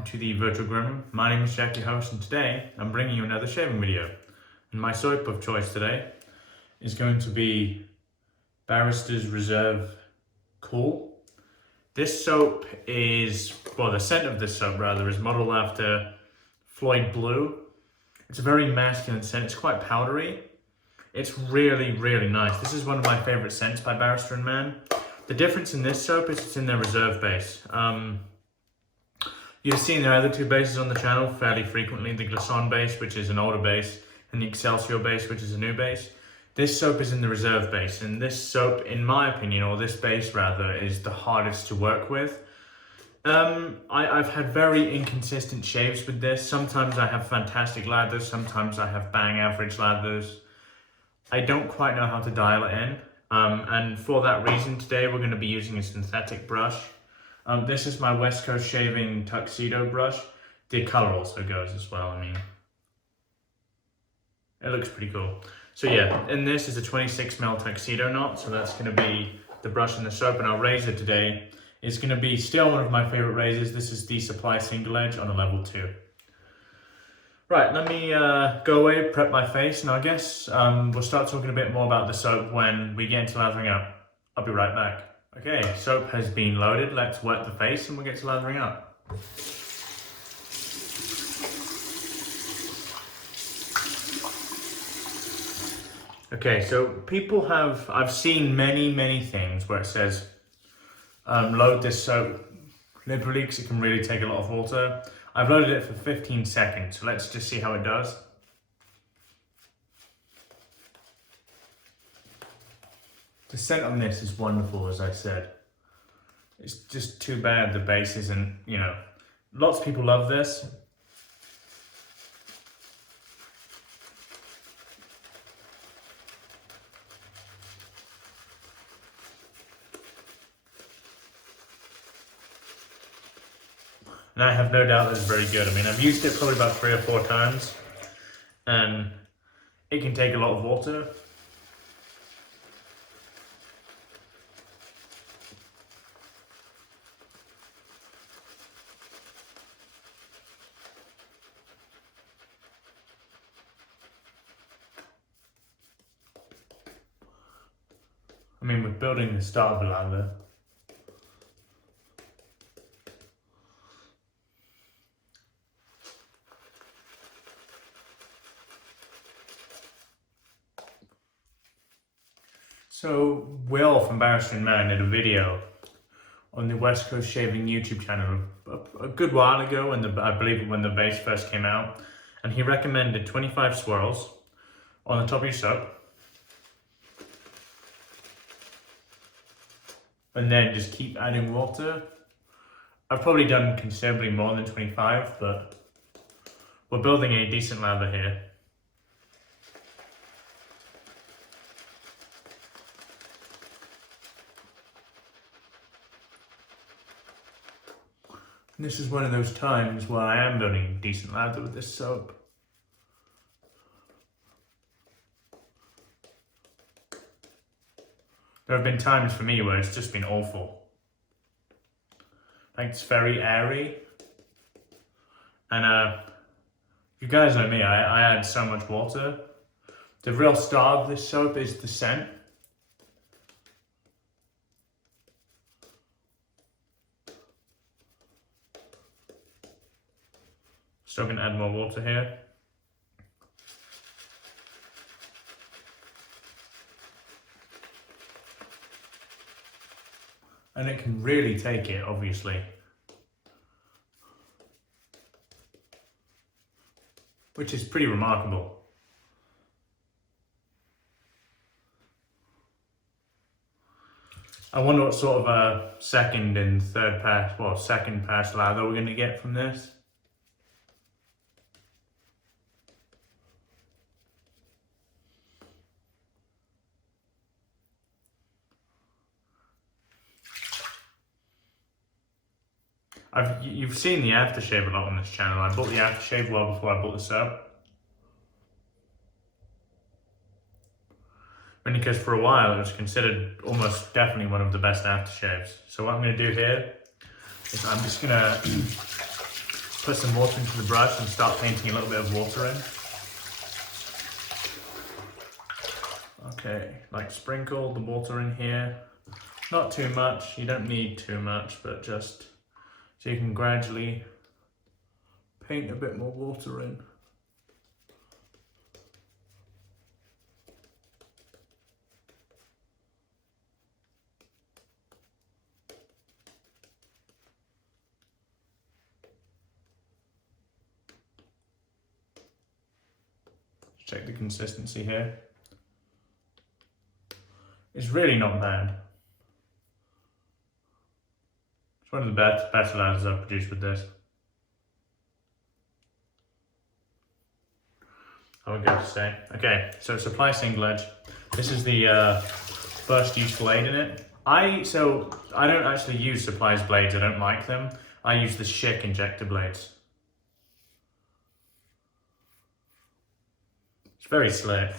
welcome to the Virtual Groomer. My name is Jack, your host, and today I'm bringing you another shaving video. And my soap of choice today is going to be Barrister's Reserve Cool. This soap is, well, the scent of this soap rather is modeled after Floyd Blue. It's a very masculine scent, it's quite powdery. It's really, really nice. This is one of my favorite scents by Barrister & Man. The difference in this soap is it's in their reserve base. You've seen their other two bases on the channel fairly frequently, the Glisson base, which is an older base, and the Excelsior base, which is a new base. This soap is in the reserve base, and this soap, in my opinion, or this base rather, is the hardest to work with. I've had very inconsistent shaves with this. Sometimes I have fantastic lathers, sometimes I have bang average lathers. I don't quite know how to dial it in, and for that reason today we're going to be using a synthetic brush. This is my West Coast Shaving Tuxedo brush. The color also goes as well, I mean. It looks pretty cool. So yeah, and this is a 26mm Tuxedo knot, so that's going to be the brush and the soap, and our razor today is going to be still one of my favorite razors. This is the Supply Single Edge on a level 2. Right, let me go away, prep my face, and I guess we'll start talking a bit more about the soap when we get into lathering up. I'll be right back. Okay, soap has been loaded. Let's wet the face and we'll get to lathering up. Okay, so I've seen many things where it says load this soap liberally because it can really take a lot of water. I've loaded it for 15 seconds, so let's just see how it does. The scent on this is wonderful, as I said. It's just too bad the base isn't, you know, lots of people love this. And I have no doubt it's very good. I mean, I've used it probably about 3 or 4 times, and it can take a lot of water. I mean, we're building the start of a lather. So Will from Barrister & Man did a video on the West Coast Shaving YouTube channel a good while ago, when I believe when the base first came out, and he recommended 25 swirls on the top of your soap, and then just keep adding water. I've probably done considerably more than 25, but we're building a decent lather here. And this is one of those times where I am building a decent lather with this soap. There have been times for me where it's just been awful. Like, it's very airy. And you guys know me, I add so much water. The real star of this soap is the scent. Still gonna add more water here. And it can really take it, obviously. Which is pretty remarkable. I wonder what sort of a second and third pass, well, second pass lather we're gonna get from this. You've seen the aftershave a lot on this channel. I bought the aftershave well before I bought the soap. Only because for a while it was considered almost definitely one of the best aftershaves. So what I'm going to do here is I'm just going to put some water into the brush and start painting a little bit of water in. Okay, like sprinkle the water in here. Not too much, you don't need too much, but just so you can gradually paint a bit more water in. Check the consistency here. It's really not bad. It's one of the best lathers I've produced with this. I would go to say. Okay, so supply single edge. This is the first use blade in it. I don't actually use Supply's blades, I don't like them. I use the Schick Injector blades. It's very slick.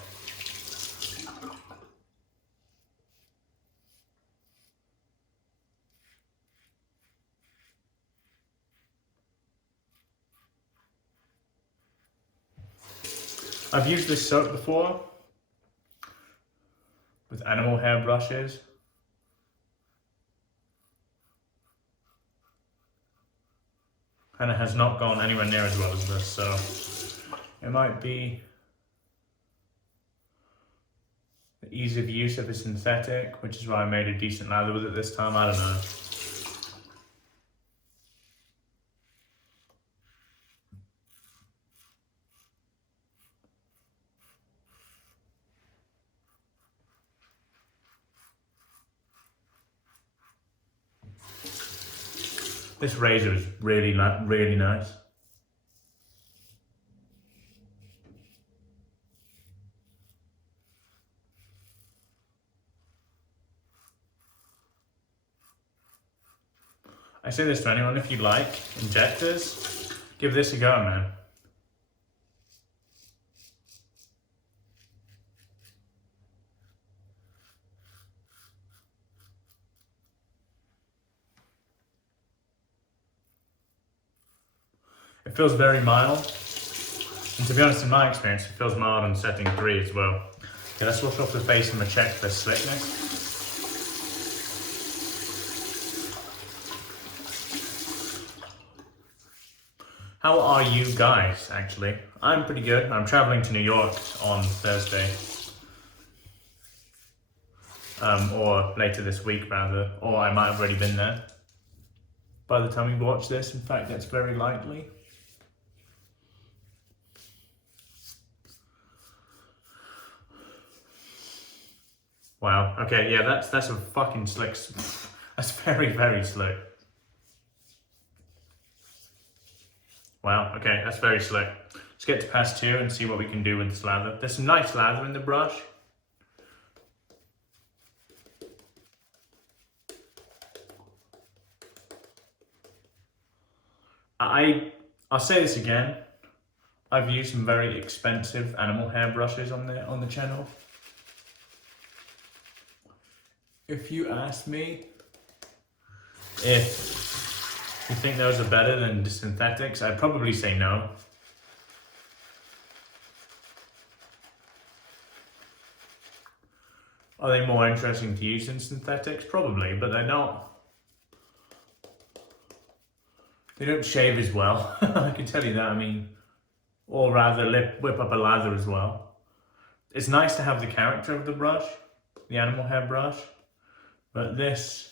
I've used this soap before with animal hair brushes. And it has not gone anywhere near as well as this, so it might be the ease of use of a synthetic, which is why I made a decent lather with it this time, I don't know. This razor is really nice. I say this to anyone, if you like injectors, give this a go, man. It feels very mild, and to be honest, in my experience, it feels mild on setting 3 as well. Okay, let's wash off the face and we'll check for slickness. How are you guys, actually? I'm pretty good. I'm traveling to New York on Thursday. Or later this week, rather. Or I might have already been there by the time we watch this. In fact, that's very likely. Wow, okay, yeah, that's a fucking slick, that's very, very slick. Wow, okay, that's very slick. Let's get to pass 2 and see what we can do with this lather. There's some nice lather in the brush. I'll say this again. I've used some very expensive animal hair brushes on the channel. If you ask me if you think those are better than the synthetics, I'd probably say no. Are they more interesting to use than synthetics? Probably, but they're not. They don't shave as well, I can tell you that, I mean, or rather whip up a lather as well. It's nice to have the character of the brush, the animal hair brush, but this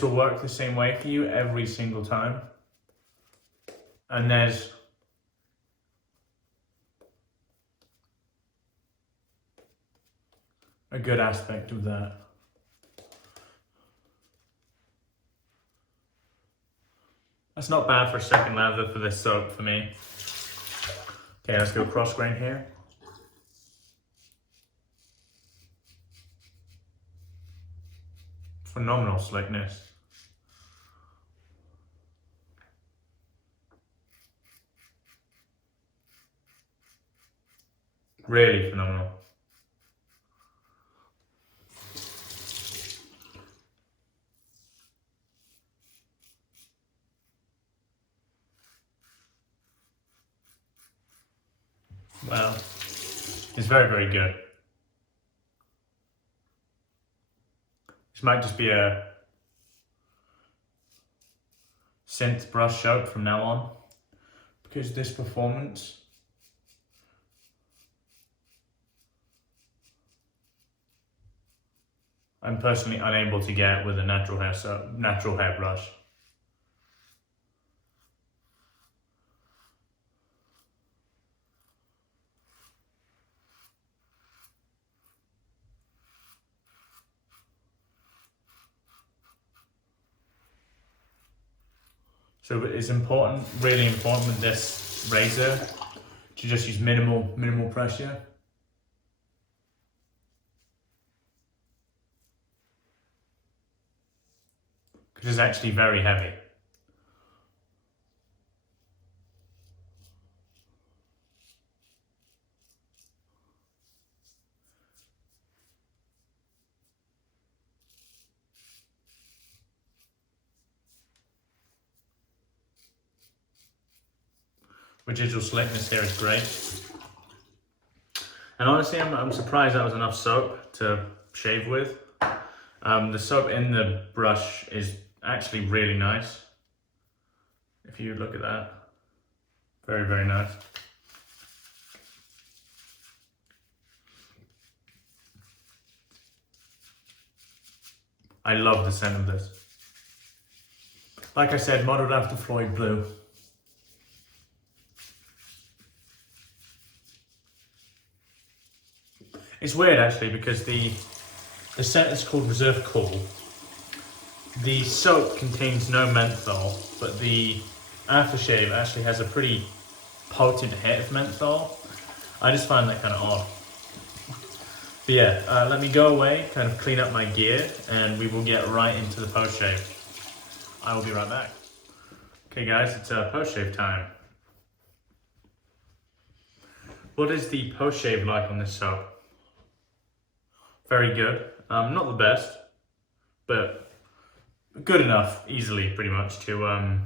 will work the same way for you every single time. And there's a good aspect of that. That's not bad for a second lather for this soap for me. Okay, let's go cross grain here. Phenomenal slickness. Really phenomenal. It's very, very good. This might just be a synth brush soap from now on, because this performance I'm personally unable to get with a natural hair brush. So it's important, really important with this razor to just use minimal pressure. Because it's actually very heavy. Residual slickness here is great. And honestly, I'm surprised that was enough soap to shave with. The soap in the brush is actually really nice. If you look at that, very, very nice. I love the scent of this. Like I said, modeled after Floyd Blue. It's weird actually because the scent is called Reserve Cool. The soap contains no menthol, but the aftershave actually has a pretty potent hit of menthol. I just find that kind of odd. But yeah, let me go away, kind of clean up my gear, and we will get right into the post-shave. I will be right back. Okay guys, it's post-shave time. What is the post-shave like on this soap? Very good. Not the best, but good enough, easily, pretty much, to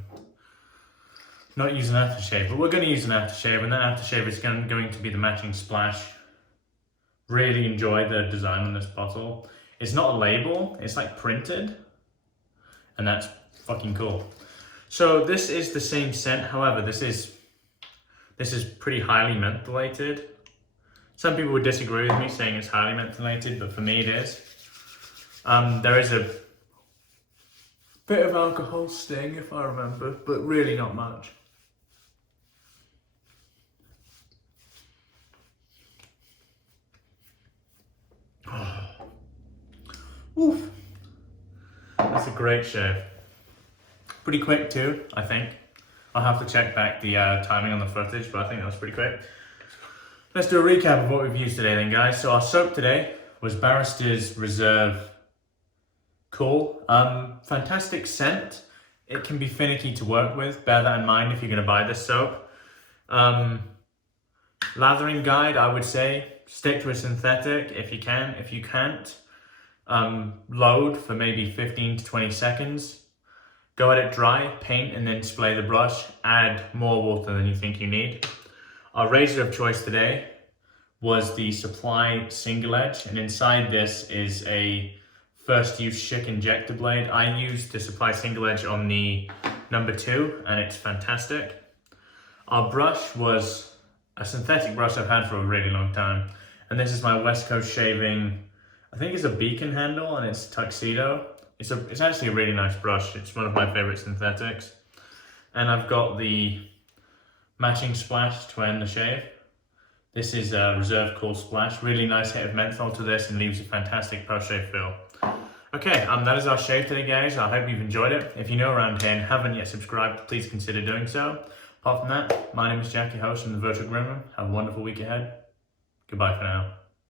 not use an aftershave. But we're going to use an aftershave, and that aftershave is going to be the matching splash. Really enjoy the design on this bottle. It's not a label, it's like printed, and that's fucking cool. So this is the same scent, however, this is pretty highly mentholated. Some people would disagree with me saying it's highly mentholated, but for me it is. There is a bit of alcohol sting, if I remember, but really not much. Oof. That's a great shave. Pretty quick too, I think. I'll have to check back the timing on the footage, but I think that was pretty quick. Let's do a recap of what we've used today then, guys. So our soap today was Barrister's Reserve Cool. Fantastic scent. It can be finicky to work with. Bear that in mind if you're going to buy this soap. Lathering guide, I would say, stick to a synthetic if you can. If you can't, load for maybe 15 to 20 seconds. Go at it dry, paint, and then spray the brush. Add more water than you think you need. Our razor of choice today was the Supply Single Edge, and inside this is a first use Schick Injector blade. I used the Supply Single Edge on the number 2, and it's fantastic. Our brush was a synthetic brush I've had for a really long time, and this is my West Coast Shaving, I think it's a beacon handle, and it's Tuxedo. It's actually a really nice brush. It's one of my favorite synthetics. And I've got the matching splash to end the shave. This is a Reserve Cool Splash. Really nice hit of menthol to this and leaves a fantastic post-shave feel. Okay, that is our shave today, guys. I hope you've enjoyed it. If you're new around here and haven't yet subscribed, please consider doing so. Apart from that, my name is Jack, your host from the Virtual Groomer. Have a wonderful week ahead. Goodbye for now.